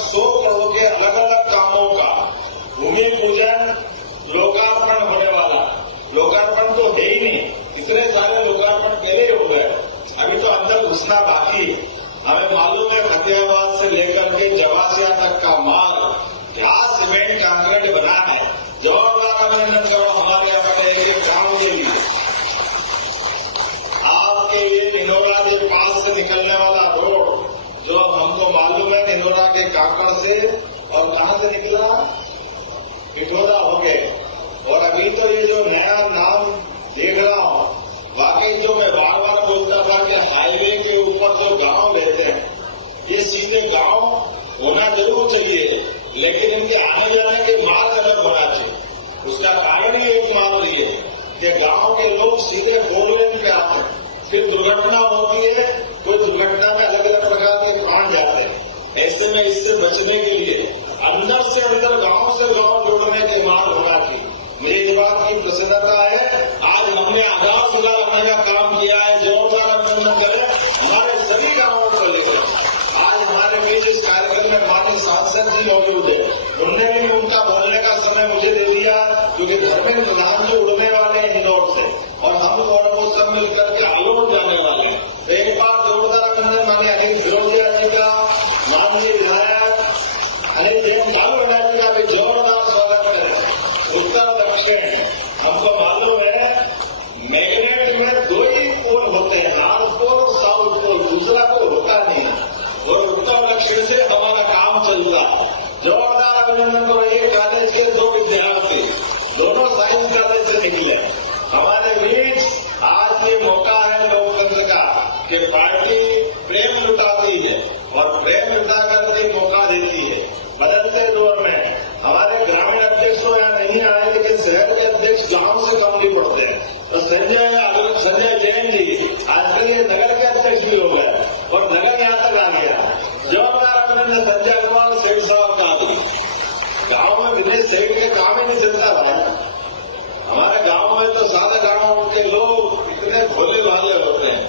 100 करोड़ के अलग अलग कामों का भूमि पूजन लोकार्पण होने वाला। लोकार्पण तो है ही नहीं, इतने सारे लोकार्पण पहले हो गए, अभी तो अंदर घुसना बाकी है। हमें मालूम है फतेहाबाद से लेकर के जवासिया तक का मार्ग क्या सीमेंट कंक्रीट बना है। जोरदार अभिनंदन करो हमारे अपने एक गांव के लिए। आपके ये निनोरा के पास से निकलने वाला रोड जो हमको मालूम है निनोरा के काकड़ से और कहां से निकला, पिठोरा हो गए। और अभी तो ये जो नया नाम देख रहा हूं, वाकई जो मैं बार बार बोलता था कि हाईवे के ऊपर जो गांव रहते हैं ये सीधे गांव होना जरूर चाहिए, लेकिन इनके आने जाने के मार्ग अलग होना चाहिए। उसका कारण ही एकमात्र ये कि गांव के लोग सीधे 4 लेन पे आते हैं, फिर दुर्घटना होती है, कोई दुर्घटना में अलग अलग प्रकार के प्राण जाते हैं। ऐसे में इससे बचने के लिए अंदर से अंदर गांव से गांव जोड़ने के मार्ग होना चाहिए। मुझे इस बात की प्रसन्नता है, आज हमने आधारशिला रखने का काम किया है। जोरदार अभिनंदन करें हमारे सभी गांवों को लेकर। आज हमारे बीच इस कार्यक्रम में माननीय सांसद जी मौजूद है, उनने भी उनका बोलने का समय मुझे दे दिया, क्योंकि धर्मेंद्र प्रधान जी उड़ने वाले हैं इंदौर से और हम और वो सब मिलकर के आलोट जाने वाले हैं। तो एक बार जोरदार अभिनंदन माननीय अनिल फिरोदिया जी का, माननीय विधायक अनिल जैन कालूनाथ जी का भी जोरदार स्वागत करें। उत्तर दक्षिण हमको मालूम है मैग्नेट में 2 ही पोल होते हैं, नॉर्थ पोल और साउथ पोल, दूसरा कोई होता नहीं। और उत्तर दक्षिण से हमारा काम चलता। जोरदार अभिनंदन करो। एक कॉलेज के 2 विद्यार्थी दोनों साइंस कॉलेज से निकले। हमारे बीच आज ये मौका है लोकतंत्र का कि पार्टी प्रेम लुटाती है और प्रेम लुटा करके मौका देती है। बदलते दौर में हमारे ग्रामीण अध्यक्ष तो यहाँ नहीं आए, लेकिन शहर के अध्यक्ष गांव से कम नहीं पड़ते हैं। तो संजय जैन जी आजकल ये नगर के अध्यक्ष भी हो गए और नगर यहाँ तक आ गया। जोरदार अभिनंदन संजय अग्रवाल सेठ साहब का भी। गांव में विदेश सेठ के काम ही नहीं चलता भाई। हमारे गांव में तो सादा गांव के लोग इतने भोले भाले होते हैं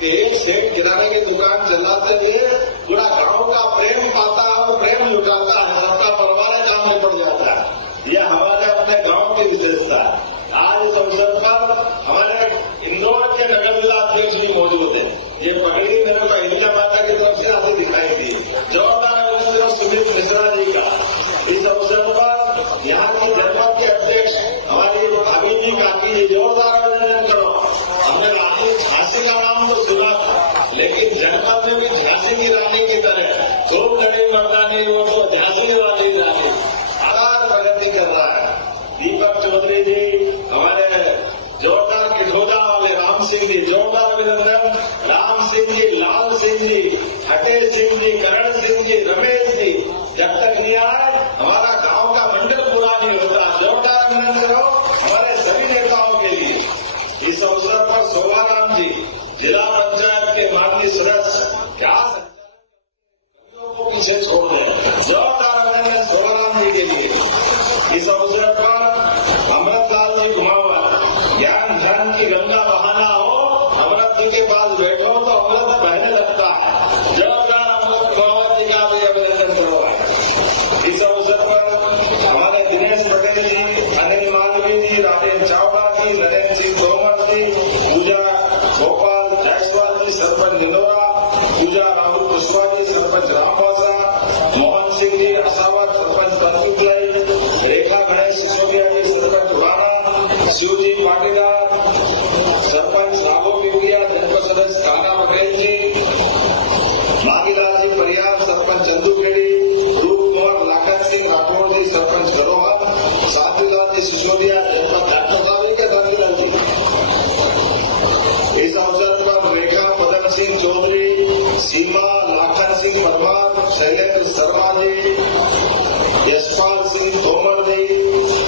कि एक सेठ किराने की दुकान चलाते हुए पूरा गांव का प्रेम पाता है और प्रेम लुटाता है, सबका परिवार काम में पड़ जाता है। यह हमारे अपने गांव की विशेषता है। आज इस अवसर पर हमारे इंदौर के नगर जिला अध्यक्ष भी मौजूद है। ये पगड़ी मेरे को अहिल्या माता की तरफ से आगे दिखाई दी। जोरदार अभिनंदन सुमित मिश्रा जी का। इस अवसर पर यहाँ की जनपद के अध्यक्ष हमारी भाभी जी काकी जी, जोरदार अभिनंदन करो। हमने रानी झांसी का नाम तो सुना था, लेकिन जनपद में भी झांसी की रानी की तरह खूब लड़ी मर्दानी, वो तो झांसी वाली रानी आधार प्रगति कर रहा है। दीपक चौधरी जी हमारे जोरदार किठोदा वाले, राम सिंह जी जोरदार अभिनंदन, राम सिंह जी, लाल सिंह जी, हटे सिंह जी, करण सिंह जी, रमेश जी, जब तक नहीं आए हमारा गांव का मंडल पूरा नहीं होता। जोरदार अभिनंदन करो हमारे सभी नेताओं के लिए। इस अवसर पर सोभाराम जी जिला पंचायत के माननीय सदस्य क्या संचालन को पीछे छोड़ दें। जोरदार अभिनंदन सोभाराम जी के लिए। इस अवसर पर अमृतलाल जी घुमावत, ज्ञान ध्यान की गंगा बहाना हो, अमृत जी के पास बैठो तो अमृत बहने लगता है। जोरदार अमृत घुमावत जी का भी अभिनंदन करो। इस अवसर पर हमारे दिनेश पटेल जी, अनिल मालवी जी, राजेश चावला जी, नरेंद्र सिंह तोमर जी, पूजा गोपाल जायसवाल जी सरपंच निनोरा, पूजा राहुल कुशवाहा जी सरपंच रामवासा, मोहन सिंह जी असावत सरपंच बंदुकलाई, रेखा गणेश सिसोदिया जी सरपंच उड़ाना, शिवजी पाटीदार सरपंच राघो पिपरिया, जनपद सदस्य काना पटेल जी, मांगीलाल जी परियार सरपंच चंदूखेड़ी, रूप कुमार लाखन सिंह राठौर जी सरपंच गरोहर, साधुलाल जी सिसोदिया जनपद डॉक्टर साहब के साधुलाल जी। इस अवसर पर रेखा पदम सिंह चौधरी, सीमा लाखन सिंह परमार, शैलेंद्र शर्मा जी, यशपाल सिंह तोमर जी,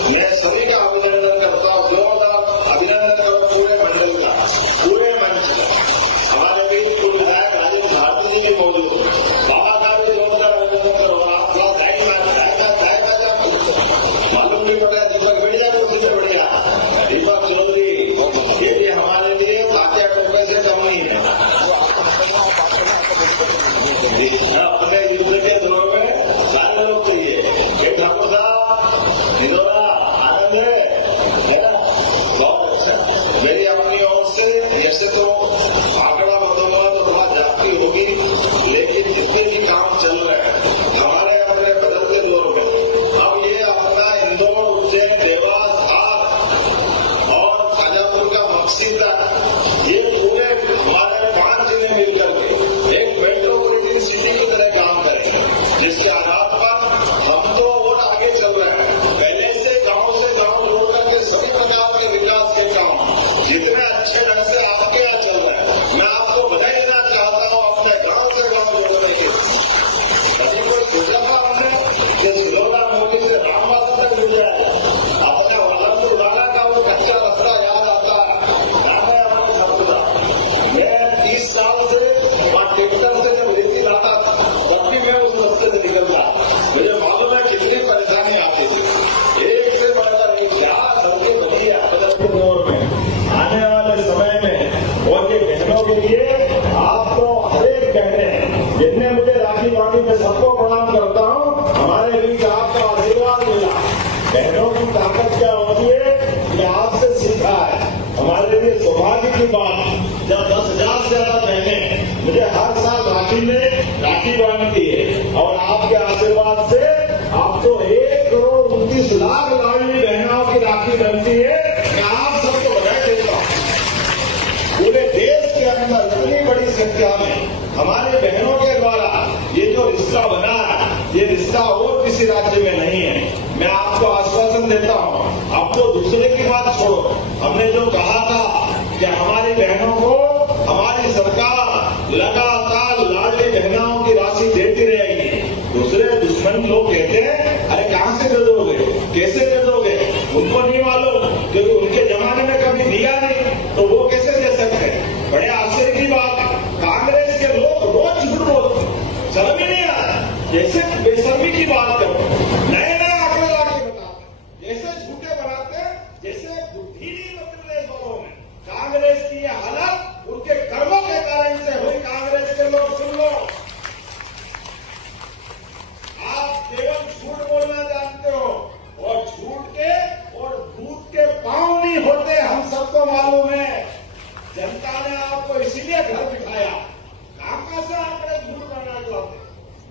मैं सभी का अभिनंदन करता हूँ। जोरदार अभिनंदन करो पूरे मंडल का, पूरे मंच का। हमारे बीच पूर्व विधायक राजेश भारती जी भी मौजूद है, बाबा का भी जोरदार अभिनंदन करो। आप थोड़ा जाएगा मालूम नहीं पड़ा, दीपक बढ़िया तो कितने बढ़िया, दीपक चौधरी ये भी हमारे लिए ताकिया टोपे से कम नहीं है। अपने युद्ध के दौर में बहनों की ताकत क्या होती है ये आपसे सीखा है। हमारे लिए सौभाग्य की बात जब 10,000 से ज्यादा बहनें मुझे हर साल राखी में राखी बांधती है और आपके आशीर्वाद से आप तो 1,29,00,000 लाडली बहनों की राखी बनती है। मैं आप सबको बधाई देता हूँ। पूरे देश के अंदर इतनी बड़ी संख्या में हमारी बहनों के द्वारा ये जो रिश्ता बना है ये रिश्ता और किसी राज्य में नहीं है। मैं आपको आश्वासन देता हूँ। अब तो दूसरे की बात छोड़ो, हमने जो कहा था कि हमारी बहनों को हमारी सरकार लगातार लाडली बहनों की राशि देती रहेगी। दूसरे दुश्मन लोग कहते हैं अरे कहां से दे दोगे, कैसे दे दोगे, उनको नहीं मालूम क्योंकि उनके जमाने में कभी दिया नहीं तो वो कैसे दे सकते। बड़े आश्चर्य की बात है, कांग्रेस के लोग रोज झूठ बोलते, शर्म ही नहीं आता, जैसे बेशर्मी की बात करो, नए नए आंकड़े लाके बताते, जैसे झूठे बनाते, जैसे बुद्धि नहीं मध्य प्रदेश वालों में। कांग्रेस की यह हालत उनके कर्मों के कारण से हुई। कांग्रेस के लोग सुन लो, आप केवल झूठ बोलना जानते हो और झूठ के और भूत के पांव नहीं होते, हम सबको मालूम है। जनता ने आपको इसीलिए घर बिठाया। कहां से आंकड़े झूठ बोलना चाहते,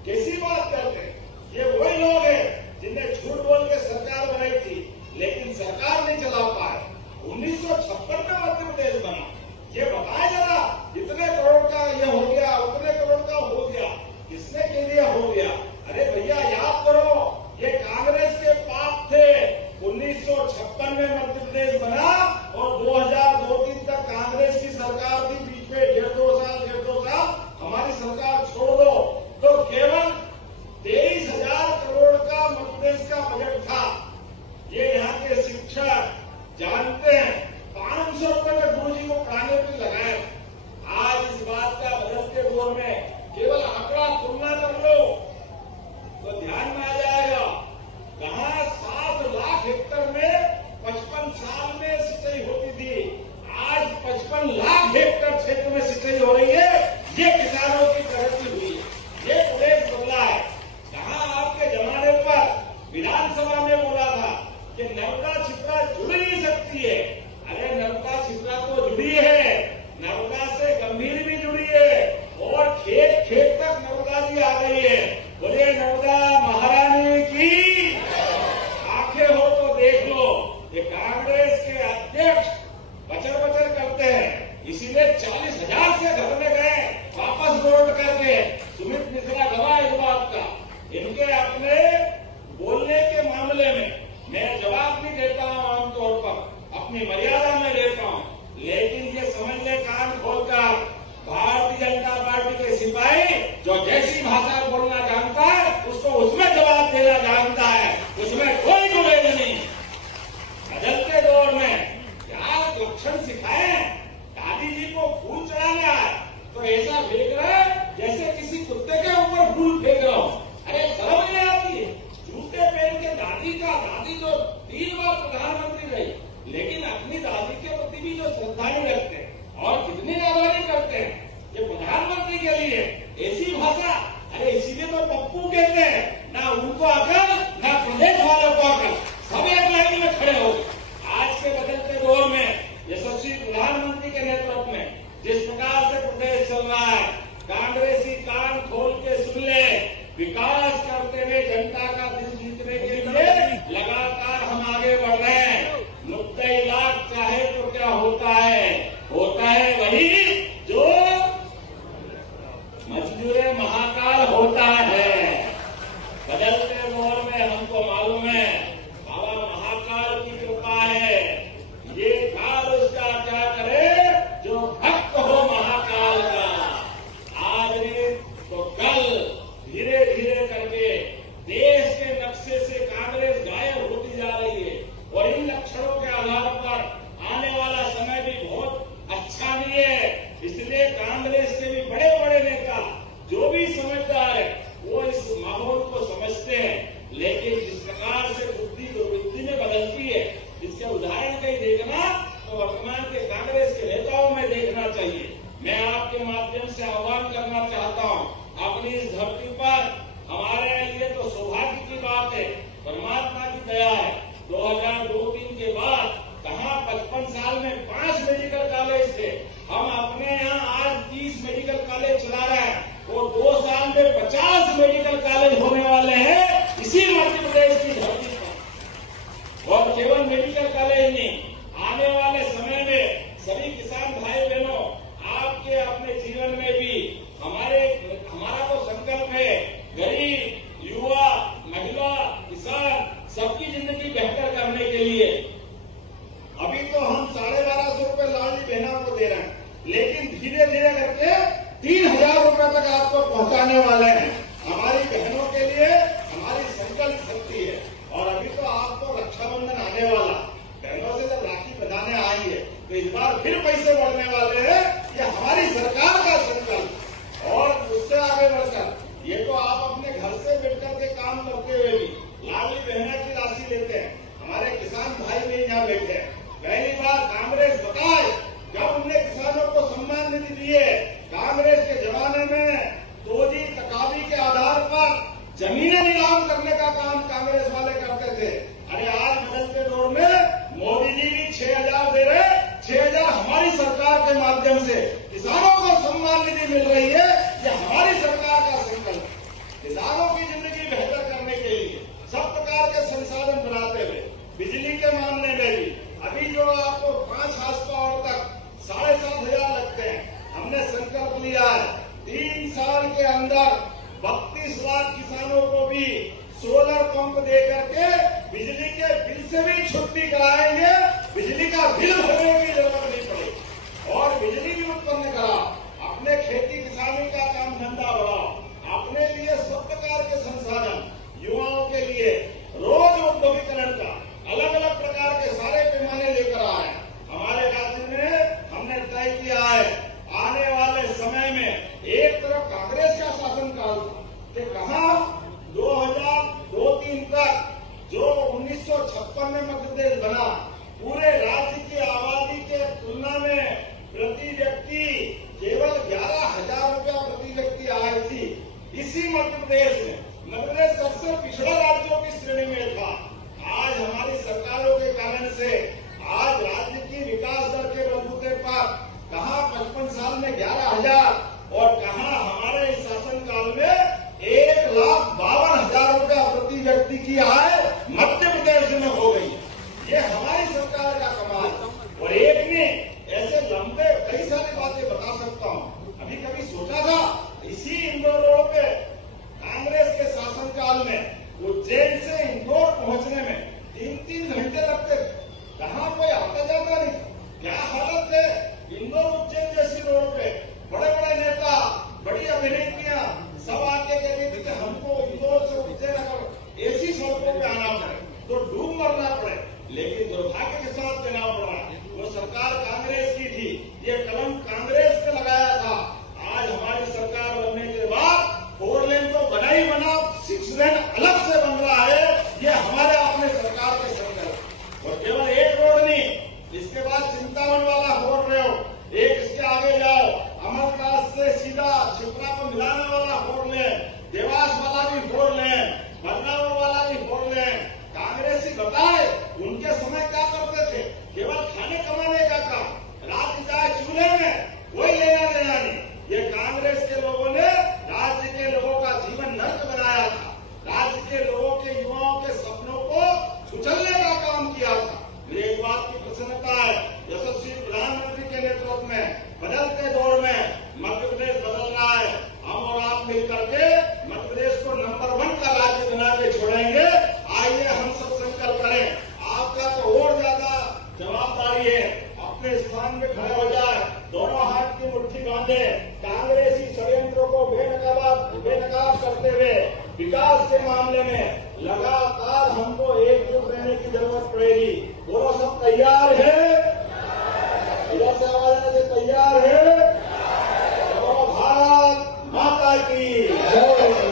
कैसी बात करते। ये वही लोग हैं जिन्हें झूठ बोल के सरकार बनाई थी लेकिन सरकार नहीं चला पाए। 1956 में मध्य प्रदेश बना। ये बताए जरा, इतने करोड़ का ये हो गया, उतने करोड़ का हो गया, किसने के लिए हो गया। अरे भैया याद करो, ये कांग्रेस के पाप थे। 1956 में मध्य प्रदेश बना और 2002-3 तक कांग्रेस की सरकार थी। बीच में 1.5 साल हमारी सरकार छोड़ दो तो केवल 23,000 करोड़ का मध्य प्रदेश का बजट था। ये यहाँ के शिक्षक जानते हैं, 500 रुपए में गुरुजी को पढ़ाने पे लगाए। आज इस बात का बदलते दौर में केवल आंकड़ा तुलना कर लो तो ध्यान में आ जाएगा। कहाँ 7 लाख हेक्टेयर में 55 साल में सिंचाई होती थी, आज 55 लाख हेक्टेयर क्षेत्र में सिंचाई हो रही है। ये किसानों की प्रगति हुई है, ये प्रदेश बदला है। कहाँ आपके जमाने पर विधानसभा में बोला था कि नर्मदा छिपरा जुड़ नहीं सकती है। अरे नर्मदा छिपरा तो जुड़ी है, नर्मदा से गंभीर भी जुड़ी है और खेत खेत तक नर्मदा जी आ गई है। बोले नर्मदा महारानी की आंखें हो तो देख लो। ये कांग्रेस के अध्यक्ष बचर बचर करते हैं, इसीलिए 40,000 से घर में गए वापस लौट करके। सुमित मिश्रा गवाह इस बात का। इनके अपने बोलने के मामले में मैं जवाब भी देता हूं, आमतौर पर अपनी मर्यादा में देता हूं, लेकिन ये समझ ले कान खोलकर, भारतीय जनता पार्टी के सिपाही जो जैसी भाषा बोलना जानता है उसको उसमें जवाब देना जानता है, उसमें कोई गुरेज नहीं। बदलते दौर में क्या लक्षण सिखाए, दादी जी को फूल चढ़ाना है तो ऐसा फेंक रहा है जैसे किसी कुत्ते के ऊपर फूल फेंक रहा हो। अरे शर्म नहीं आती है। जूते पहन के दादी जो 3 बार प्रधानमंत्री रही लेकिन अपनी दादी के प्रति भी जो श्रद्धाएं रखते हैं और कितनी आभारी करते हैं, ये प्रधानमंत्री के लिए ऐसी भाषा। अरे इसीलिए तो पप्पू कहते हैं, ना उनको अकल ना प्रदेश वालों को अकल, सब एक लाइन में खड़े हो। आज के बदलते दौर में यशस्वी प्रधानमंत्री के नेतृत्व में जिस प्रकार से प्रदेश चल रहा है, कांग्रेसी कान खोल के सुन ले। विकास करते हुए जनता का दिल जीतने के लिए लगातार हम आगे बढ़ रहे हैं। 90 लाख चाहे तो क्या होता है वही जो मजदूर महाकाल होता है। बदलते दौर में हमको मालूम है और केवल मेडिकल कॉलेज नहीं, आने वाले समय में सभी किसान भाई बहनों, आपके अपने जीवन में भी हमारा तो संकल्प है, गरीब, युवा, महिला, किसान सबकी जिंदगी बेहतर करने के लिए। अभी तो हम 1250 रुपए लाडली बहनों को दे रहे हैं, लेकिन धीरे धीरे करके 3000 रुपए तक आपको पहुंचाने वाले हैं। हमारी बहनों के लिए हमारी संकल्प शक्ति है। और अभी तो आपको रक्षाबंधन आने वाला, बहनों से जब राखी बंधाने आई है तो इस बार फिर पैसे बढ़ने वाले हैं। ये हमारी सरकार का संकल्प। और उससे आगे बढ़कर ये तो आप अपने घर से बैठकर के काम करते हुए भी लाडली बहना की राशि लेते हैं। हमारे किसान भाई भी यहाँ बैठे हैं। पहली बार कांग्रेस बताए जब उनने किसानों को सम्मान निधि दिए, कांग्रेस के जमाने में तोजी तकाबी के आधार पर जमीनें नीलाम करने का काम कांग्रेस वाले करते थे। अरे आज बदलते दौर में मोदी जी भी 6000 दे रहे, 6000 हमारी सरकार के माध्यम से किसानों को सम्मान निधि मिल रही है। ये हमारी सरकार का संकल्प, किसानों की जिंदगी बेहतर करने के लिए सब प्रकार के संसाधन बनाते हुए, बिजली के मामले में भी अभी जो आपको 5 हाउस पावर तक 7500 लगते हैं, हमने संकल्प लिया है 3 साल के अंदर 32 लाख किसानों को भी सोलर पंप दे करके बिजली के बिल से भी छुट्टी कराएंगे। बिजली का बिल भरने की जरूरत नहीं पड़ेगी और बिजली भी उत्पन्न करा। अपने खेती किसानी का काम धंधा बढ़ाओ, अपने लिए सब प्रकार के संसाधन, युवाओं के लिए रोज उद्योगीकरण का अलग अलग प्रकार के सारे पैमाने लेकर आए। हमारे राज्य में हमने तय किया है आने वाले समय में एक तरफ कांग्रेस का शासनकाल था कि कहा 2002-03 तक जो 1956 में मध्य प्रदेश बना, पूरे राज्य की आबादी के तुलना में प्रति व्यक्ति केवल 11,000 रुपया प्रति व्यक्ति आय थी। इसी मध्य प्रदेश में मध्य प्रदेश सबसे पिछड़ा राज्यों की श्रेणी में था। आज हमारी सरकारों के कारण से आज राज्य की विकास दर के बलबूते पर कहा 55 साल में 11,000 और कहा हमारे इस शासन काल में 1,52,000 रुपया प्रति व्यक्ति की आय मध्य प्रदेश में हो गई। ये हमारी सरकार का कमाल। और एक में ऐसे लंबे कई सारी बातें बता सकता हूँ। अभी कभी सोचा था इसी इंदौर रोड पे कांग्रेस के शासनकाल में उज्जैन से इंदौर पहुंचने में 3-3 घंटे लगते थे। कहाँ कोई आता जाता नहीं, क्या हालत है। इंदौर उज्जैन जैसी रोड पे बड़े बड़े नेता, बड़ी अभिनेत्रियां सब आके कहते थे कि हमको इंदौर से उज्जैन अगर ऐसी सड़कों पे आना पड़े तो डूब मरना पड़े, लेकिन दुर्भाग्य के साथ देना पड़ा। वो सरकार कांग्रेस की थी, ये कलम कांग्रेस पे लगाया था। आज हमारी सरकार बनने के बाद 4 लेन तो बना ही बना, 6 लेन अलग से बन रहा है। ये हमारे अपने सरकार के संकल्प। और केवल एक रोड नहीं, इसके बाद चिंतामन वाला रोड रहे हो, एक इसके आगे जाओ, अमरदास से सीधा छिपरा को मिलाने वाला 4 लेन, देवास वाला भी 4 लेन, बदलाव वाला भी 4 लेन। कांग्रेस ही बताए उनके समय क्या करते थे, केवल खाने कमाने का काम, रात जाए चूल्हे में, कोई लेना देना नहीं। ये कांग्रेस के लोगों ने राज्य के लोगों का जीवन नर्क बनाया था, राज्य के लोगों के युवाओं के सपनों को कुचलने का काम किया था। मुझे एक बात की प्रसन्नता है, यशस्वी प्रधानमंत्री के नेतृत्व में बदलते दौर में मध्य प्रदेश बदल रहा है। हम और आप मिलकर के मध्य प्रदेश को नंबर 1 का राज्य बना के छोड़ेंगे। आइए हम सब संकल्प करें। आपका तो और ज्यादा जवाबदारी है, अपने स्थान में खड़े हो जाए, दोनों हाथ की मुट्ठी बांधे, कांग्रेसी षड्यंत्रों को बेनकाब करते हुए विकास के मामले में लगातार हमको एकजुट रहने की जरूरत पड़ेगी। बोलो सब तैयार है? इधर से आवाज से तैयार है? बोलो भारत माता की जय,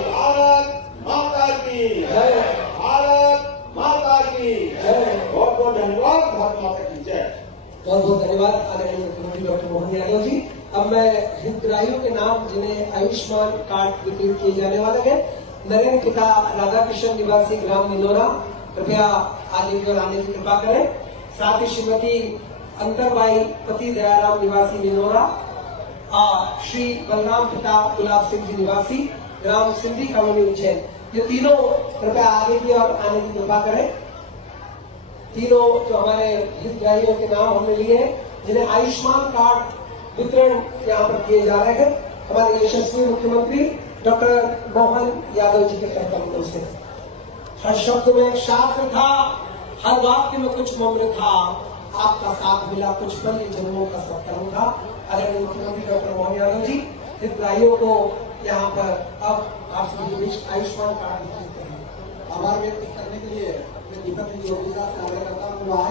भारत माता की जय, भारत माता की जय। बहुत बहुत धन्यवाद, भारत माता की जय। बहुत बहुत धन्यवाद आदरणीय मुख्यमंत्री डॉक्टर मोहन यादव जी। अब मैं हितग्राहियों के नाम जिन्हें आयुष्मान कार्ड वितरित किए जाने वाले हैं, नरेंद्र पिता राधा कृष्ण निवासी ग्राम निनोरा, कृपया आगे की ओर आने की कृपा करें। साथ ही श्रीमती अंतरबाई पति दयाराम निवासी निनोरा, श्री बलराम पिता गुलाब सिंह जी निवासी ग्राम सिंधी कॉलोनी उज्जैन, ये तीनों कृपया आगे की ओर आने की कृपा करें। तीनों जो हमारे हितग्राहियों के नाम हमने लिए हैं, जिन्हें आयुष्मान कार्ड वितरण यहाँ पर किए जा रहे हैं, हमारे यशस्वी मुख्यमंत्री डॉक्टर मोहन यादव जी के कर्तव्यों से। हर शब्द में शास्त्र था, हर वाक्य में कुछ मम्र था, आपका साथ मिला कुछ पल ये जन्मों का सत्कर्म था। आदरणीय मुख्यमंत्री डॉक्टर मोहन यादव जी हितग्राहियों को यहाँ पर अब आप सभी के बीच आयुष्मान कार्ड वितरित करेंगे। आभार व्यक्त करने के लिए मैं दीपक जी जोगी साहब से आग्रह करता हूँ।